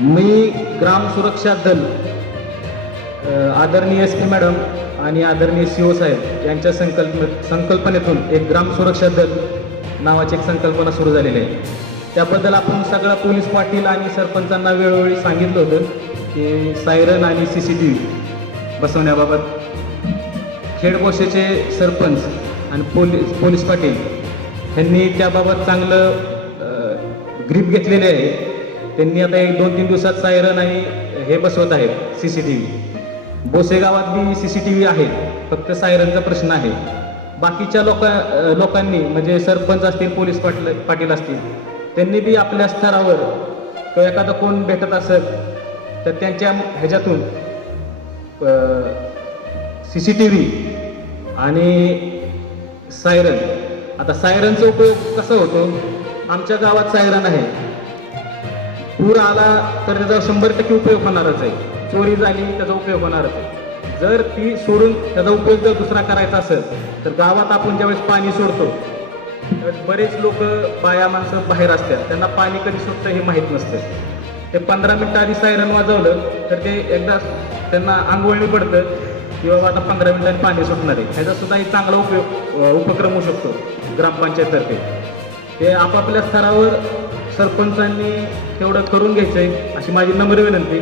मी ग्राम सुरक्षा दल आदरणीय SP मॅडम आणि आदरणीय CO साहेब यांच्या संकल्पनेतून एक ग्राम सुरक्षा दल नावाची एक संकल्पना सुरू झालेली आहे. त्याबद्दल आपण सगळ्या पोलीस पाटील आणि सरपंचांना वेळोवेळी सांगितलं होतं की सायरन आणि CCTV बसवण्याबाबत खेडबोशेचे सरपंच आणि पोलीस पाटील यांनी त्याबाबत चांगलं ग्रीप घेतलेले आहे. त्यांनी आता 1-2-3 दिवसात सायरन आणि हे बसवत आहेत CCTV. बोसे गावात बी CCTV आहेत, फक्त सायरनचा प्रश्न आहे. बाकीच्या लोकांनी म्हणजे सरपंच असतील, पोलीस पाटील असतील, त्यांनी बी आपल्या स्तरावर किंवा एखादा कोण भेटत असेल तर त्यांच्या ह्याच्यातून CCTV आणि सायरन. आता सायरनचा उपयोग कसा होतो? आमच्या गावात सायरन आहे, पूर आला तर त्याचा 100% उपयोग होणारच आहे. चोरी झाली त्याचा उपयोग होणारच आहे. जर ती सोडून त्याचा उपयोग जर दुसरा करायचा असेल तर गावात आपण ज्यावेळेस पाणी सोडतो त्यावेळेस बरेच लोक बाया माणसं बाहेर असतात, त्यांना पाणी कधी सुटतं हे माहीत नसतं. ते 15 मिनिटं आधी सायरन वाजवलं तर ते एकदा त्यांना अंगवळणी पडतं की बाबा आता 15 मिनिटांनी पाणी सुटणार आहे. ह्याचा सुद्धा एक चांगला उपक्रम होऊ शकतो ग्रामपंचायततर्फे. ते आपापल्या स्तरावर सरपंचांनी तेवढं करून घ्यायचं आहे अशी माझी नम्र विनंती.